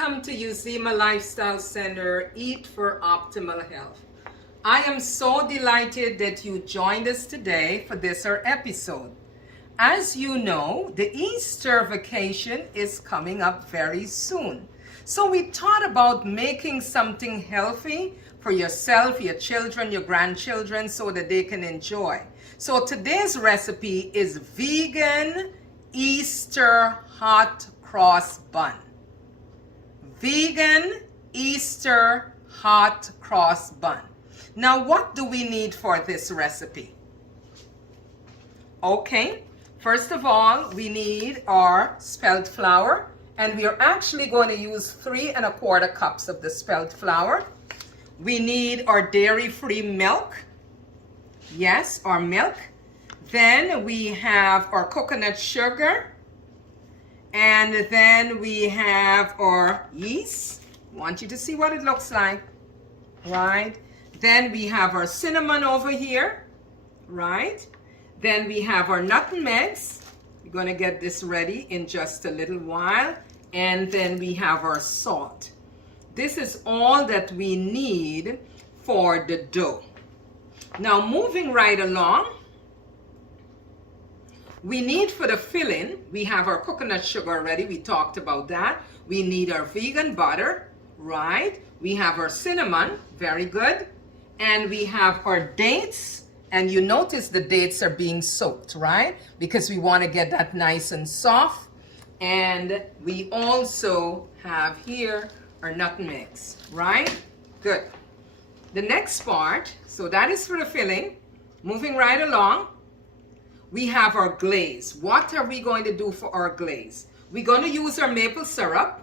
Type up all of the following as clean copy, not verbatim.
Welcome to Uzima Lifestyle Center, Eat for Optimal Health. I am so delighted that you joined us today for this our episode. As you know, the Easter vacation is coming up very soon. So we thought about making something healthy for yourself, your children, your grandchildren, so that they can enjoy. So today's recipe is vegan Easter hot cross bun. Vegan Easter hot cross bun. Now, what do we need for this recipe? Okay, first of all, we need our spelt flour, and we are actually going to use 3 1/4 cups of the spelt flour. We need our dairy-free milk. Yes, our milk. Then we have our coconut sugar. And then we have our yeast. I want you to see what it looks like, right? Then we have our cinnamon over here, right? Then we have our nutmegs. We're going to get this ready in just a little while. And then we have our salt. This is all that we need for the dough. Now, moving right along, we need for the filling, we have our coconut sugar already, we talked about that. We need our vegan butter, right? We have our cinnamon, very good. And we have our dates, and you notice the dates are being soaked, right? Because we want to get that nice and soft. And we also have here our nutmegs, right? Good. The next part, so that is for the filling. Moving right along. We have our glaze. What are we going to do for our glaze? We're going to use our maple syrup,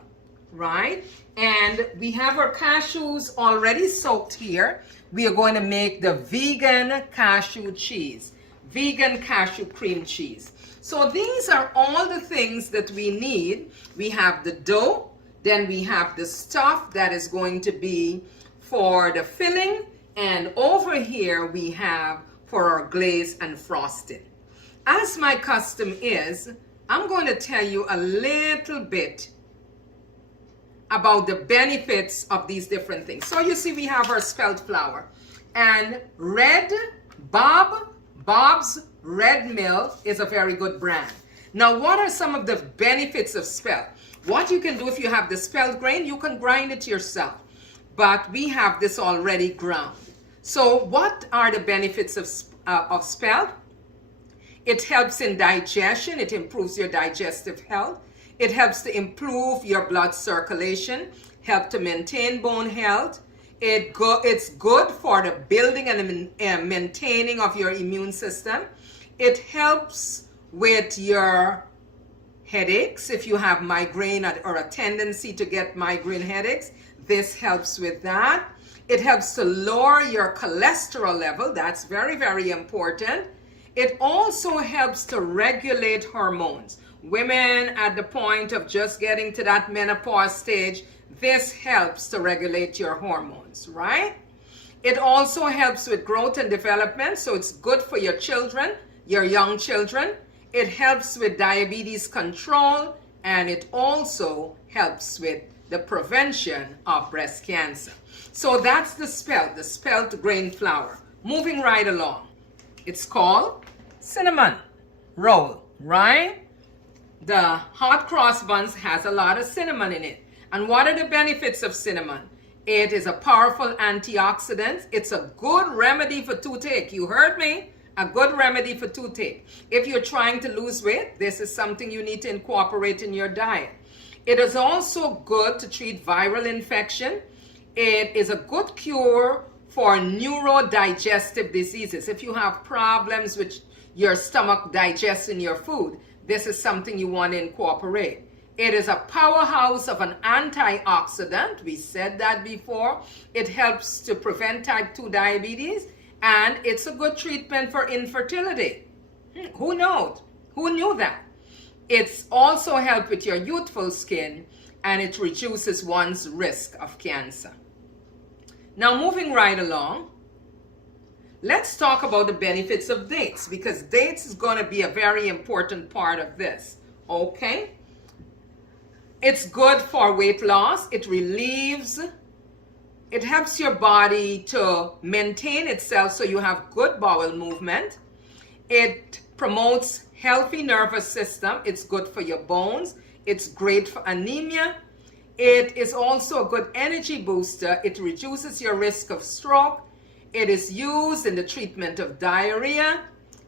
right? And we have our cashews already soaked here. We are going to make the vegan cashew cheese, vegan cashew cream cheese. So these are all the things that we need. We have the dough, then we have the stuff that is going to be for the filling, and over here we have for our glaze and frosting. As my custom is, I'm going to tell you a little bit about the benefits of these different things. So you see we have our spelt flour, and Bob's Red Mill is a very good brand. Now, what are some of the benefits of spelt? What you can do if you have the spelt grain, you can grind it yourself, but we have this already ground. So what are the benefits of spelt? It helps in digestion. It improves your digestive health. It helps to improve your blood circulation, help to maintain bone health. It's good for the building and maintaining of your immune system. It helps with your headaches. If you have migraine or a tendency to get migraine headaches, this helps with that. It helps to lower your cholesterol level. That's very, very important. It also helps to regulate hormones. Women at the point of just getting to that menopause stage, this helps to regulate your hormones, right? It also helps with growth and development, so it's good for your children, your young children. It helps with diabetes control, and it also helps with the prevention of breast cancer. So that's the spelt grain flour. Moving right along. It's called cinnamon roll, right? The hot cross buns has a lot of cinnamon in it. And what are the benefits of cinnamon? It is a powerful antioxidant. It's a good remedy for toothache. You heard me? A good remedy for toothache. If you're trying to lose weight, this is something you need to incorporate in your diet. It is also good to treat viral infection. It is a good cure for neurodigestive diseases. If you have problems with your stomach digesting your food, this is something you want to incorporate. It is a powerhouse of an antioxidant. We said that before. It helps to prevent type 2 diabetes, and it's a good treatment for infertility. Who knows? Who knew that? It's also helped with your youthful skin, and it reduces one's risk of cancer. Now, moving right along, let's talk about the benefits of dates, because dates is going to be a very important part of this, okay? It's good for weight loss. It relieves, it helps your body to maintain itself so you have good bowel movement. It promotes healthy nervous system. It's good for your bones. It's great for anemia. It is also a good energy booster. It reduces your risk of stroke. It is used in the treatment of diarrhea,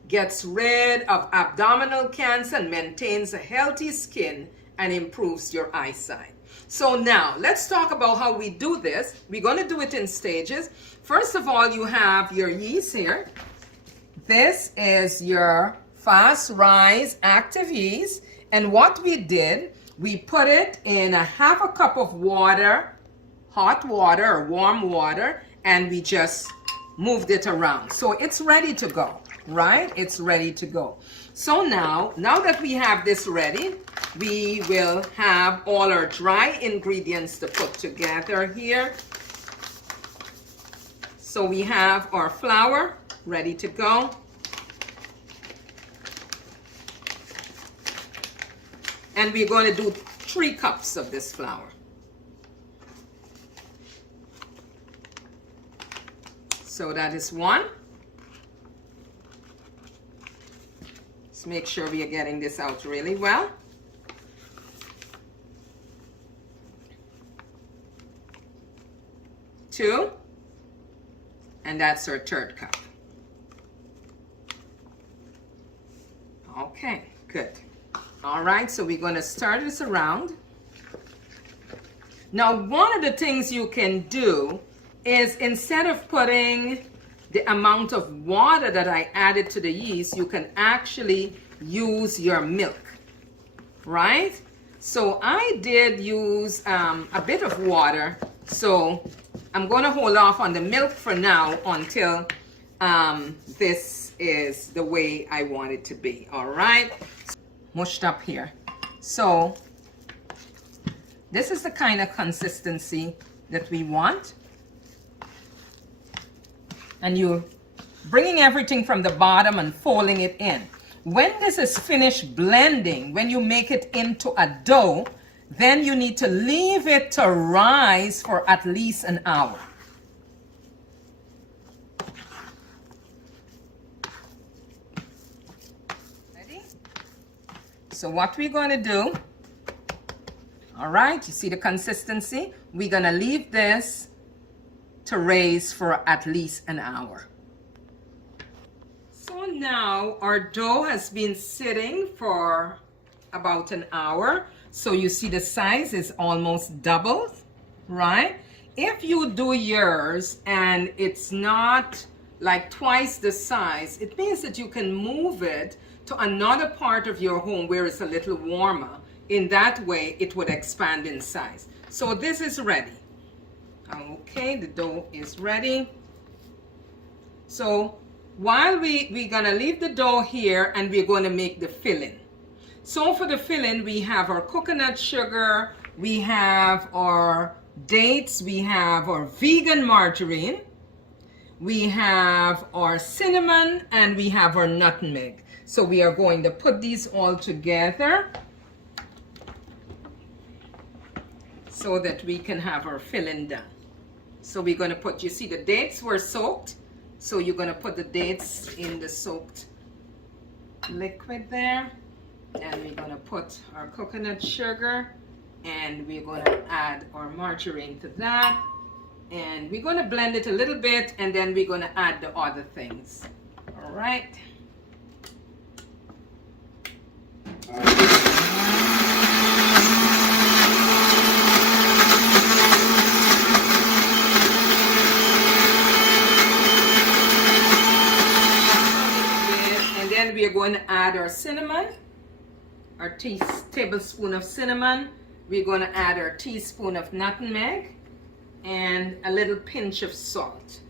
gets rid of abdominal cancer, and maintains a healthy skin and improves your eyesight. So now let's talk about how we do this. We're going to do it in stages. First of all, you have your yeast here. This is your fast rise active yeast. And what we did, we put it in a half a cup of water, hot water or warm water, and we just moved it around. So it's ready to go, right? It's ready to go. So now that we have this ready, we will have all our dry ingredients to put together here. So we have our flour ready to go. And we're going to do 3 cups of this flour. So that is 1. Let's make sure we are getting this out really well. 2. And that's our 3rd cup. Okay, good. All right, so we're going to stir this around. Now, one of the things you can do is instead of putting the amount of water that I added to the yeast, you can actually use your milk, right? So I did use a bit of water, so I'm going to hold off on the milk for now until this is the way I want it to be, all right? Mushed up here. So this is the kind of consistency that we want. And you're bringing everything from the bottom and folding it in. When this is finished blending, when you make it into a dough, then you need to leave it to rise for at least an hour. Ready? So what we're going to do, all right, you see the consistency? We're going to leave this to raise for at least an hour. So now our dough has been sitting for about an hour. So you see the size is almost doubled, right? If you do yours and it's not like twice the size, it means that you can move it to another part of your home where it's a little warmer. In that way, it would expand in size. So this is ready. Okay, the dough is ready. So while we're gonna leave the dough here and we're going to make the filling. So for the filling, we have our coconut sugar, we have our dates, we have our vegan margarine, we have our cinnamon, and we have our nutmeg. So we are going to put these all together so that we can have our filling done. So we're going to put, you see the dates were soaked, so you're going to put the dates in the soaked liquid there. And we're going to put our coconut sugar, and we're going to add our margarine to that. And we're going to blend it a little bit, and then we're going to add the other things. All right. And then we are going to add our cinnamon. Our tablespoon of cinnamon. We're going to add our teaspoon of nutmeg and a little pinch of salt.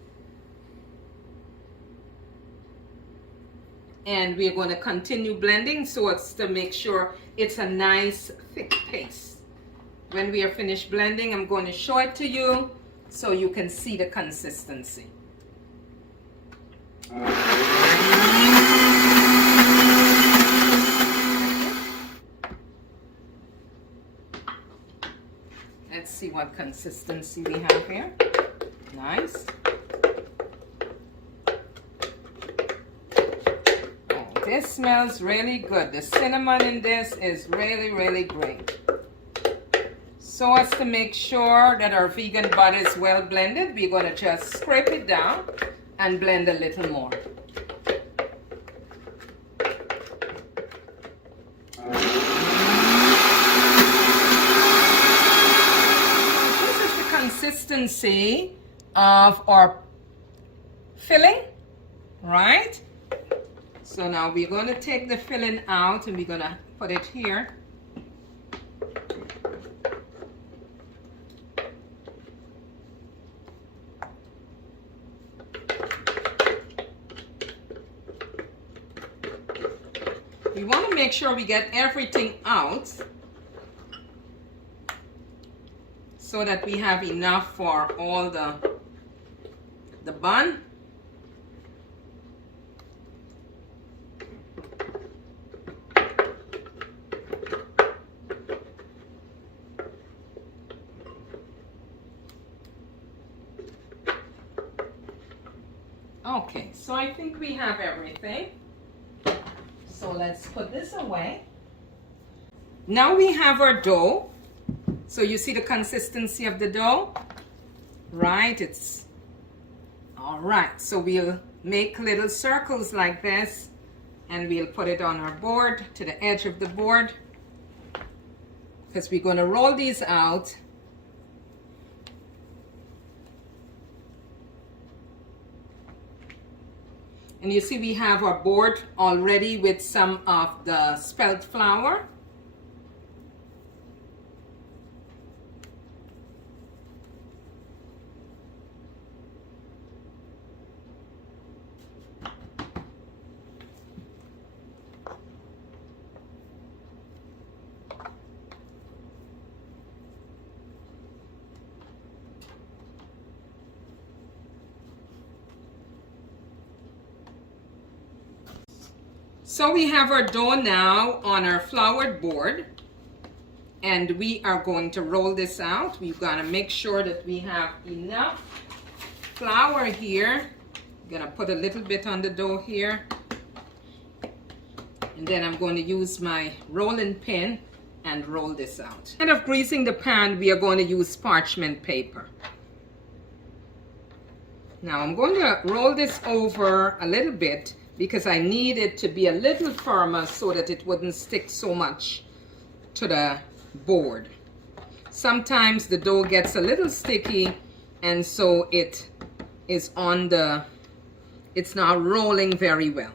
And we're going to continue blending so as to make sure it's a nice thick paste. When we are finished blending, I'm going to show it to you so you can see the consistency. Let's see what consistency we have here. Nice. Oh, this smells really good. The cinnamon in this is really, really great. So as to make sure that our vegan butter is well blended, we're going to just scrape it down and blend a little more. This is the consistency of our filling, right? So now we're going to take the filling out and we're going to put it here. We want to make sure we get everything out so that we have enough for all the bun. Okay, so I think we have everything. So let's put this away. Now we have our dough. So you see the consistency of the dough, right? It's all right. So we'll make little circles like this and we'll put it on our board, to the edge of the board, because we're going to roll these out. And you see we have our board already with some of the spelt flour. So we have our dough now on our floured board, and we are going to roll this out. We've got to make sure that we have enough flour here. I'm going to put a little bit on the dough here, and then I'm going to use my rolling pin and roll this out. Instead of greasing the pan, we are going to use parchment paper. Now I'm going to roll this over a little bit because I need it to be a little firmer so that it wouldn't stick so much to the board. Sometimes the dough gets a little sticky and so it is on the, it's not rolling very well.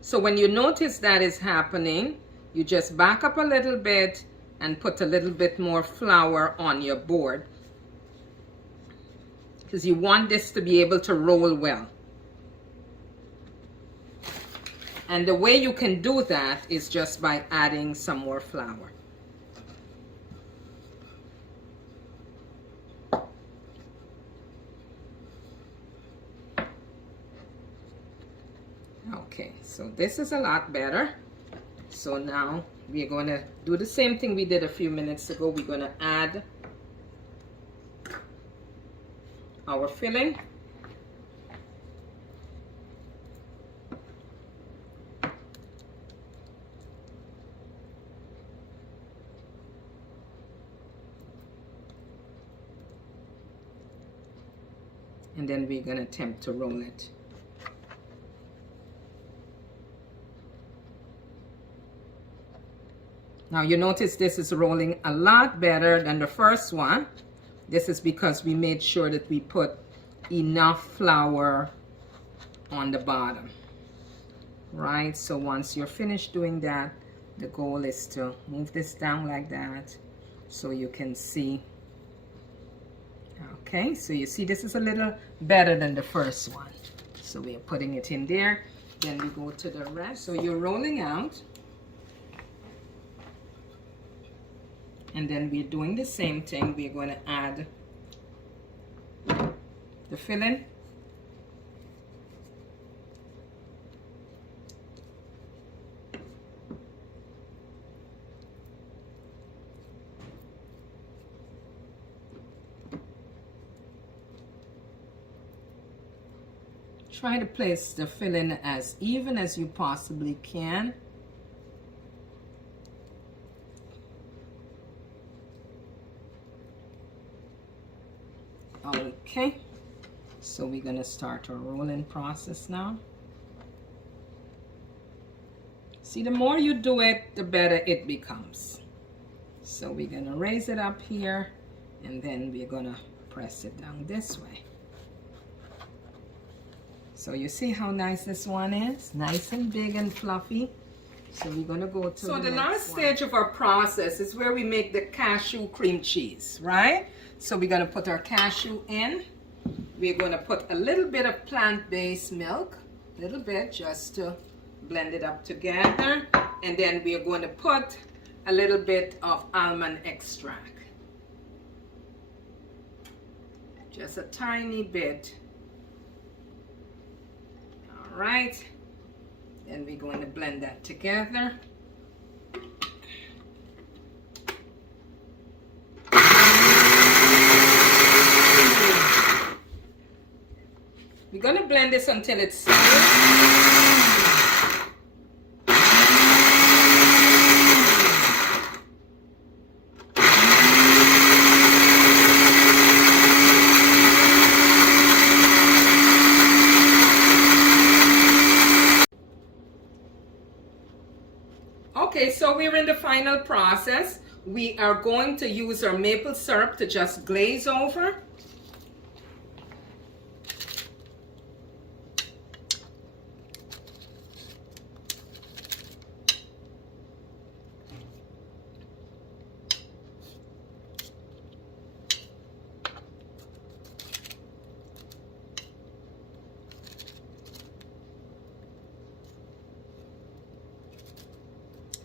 So when you notice that is happening, you just back up a little bit and put a little bit more flour on your board, because you want this to be able to roll well. And the way you can do that is just by adding some more flour. Okay, so this is a lot better. So now we're going to do the same thing we did a few minutes ago. We're going to add our filling. And then we're going to attempt to roll it. Now you notice this is rolling a lot better than the first one. This is because we made sure that we put enough flour on the bottom. Right? So once you're finished doing that, the goal is to move this down like that so you can see. Okay, so you see this is a little better than the first one. So we are putting it in there. Then we go to the rest. So you're rolling out. And then we're doing the same thing. We're going to add the filling. Try to place the filling as even as you possibly can. Okay, so we're going to start our rolling process now. See, the more you do it, the better it becomes. So we're going to raise it up here, and then we're going to press it down this way. So you see how nice this one is? Nice and big and fluffy. So we're going to go to the last stage of our process is where we make the cashew cream cheese, right? So we're going to put our cashew in. We're going to put a little bit of plant-based milk, a little bit, just to blend it up together. And then we are going to put a little bit of almond extract. Just a tiny bit. All right. Then we're going to blend that together. We're going to blend this until it's smooth. Okay, so we're in the final process. We are going to use our maple syrup to just glaze over.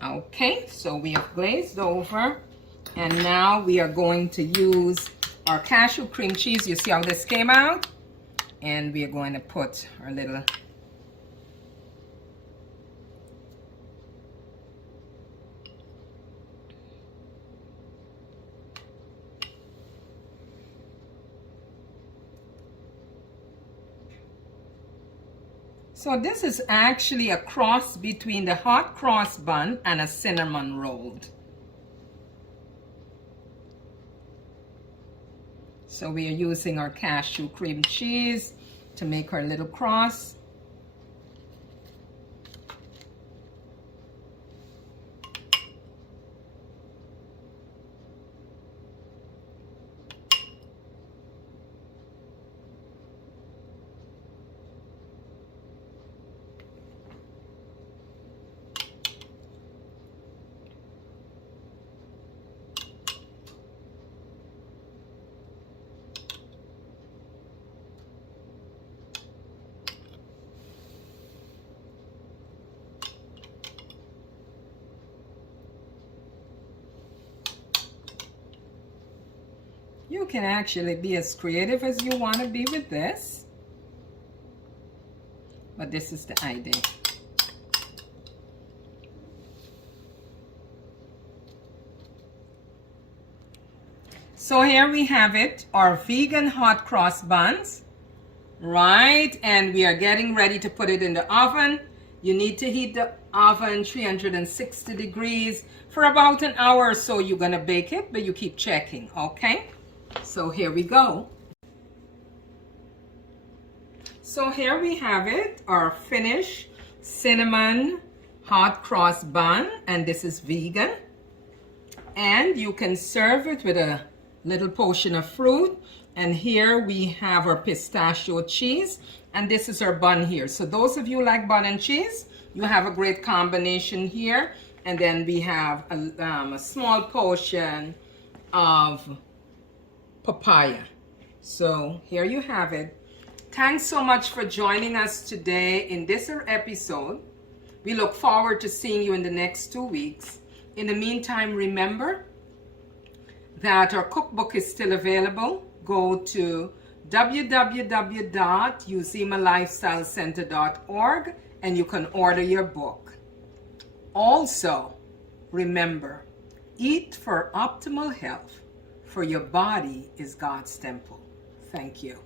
Okay, so we have glazed over, and now we are going to use our cashew cream cheese. You see how this came out? And we are going to put our little So this is actually a cross between the hot cross bun and a cinnamon roll. So we are using our cashew cream cheese to make our little cross. You can actually be as creative as you want to be with this, but this is the idea. So here we have it, our vegan hot cross buns, right? And we are getting ready to put it in the oven. You need to heat the oven 360 degrees for about an hour or so. You're gonna bake it, but you keep checking, okay? So here we go. So here we have it, our finished cinnamon hot cross bun, and this is vegan. And you can serve it with a little portion of fruit. And here we have our pistachio cheese, and this is our bun here. So those of you like bun and cheese, you have a great combination here. And then we have a small portion of papaya. So here you have it. Thanks so much for joining us today in this episode. We look forward to seeing you in the next 2 weeks. In the meantime, remember that our cookbook is still available. Go to www.uzimalifestylecenter.org and you can order your book. Also, remember, eat for optimal health, for your body is God's temple. Thank you.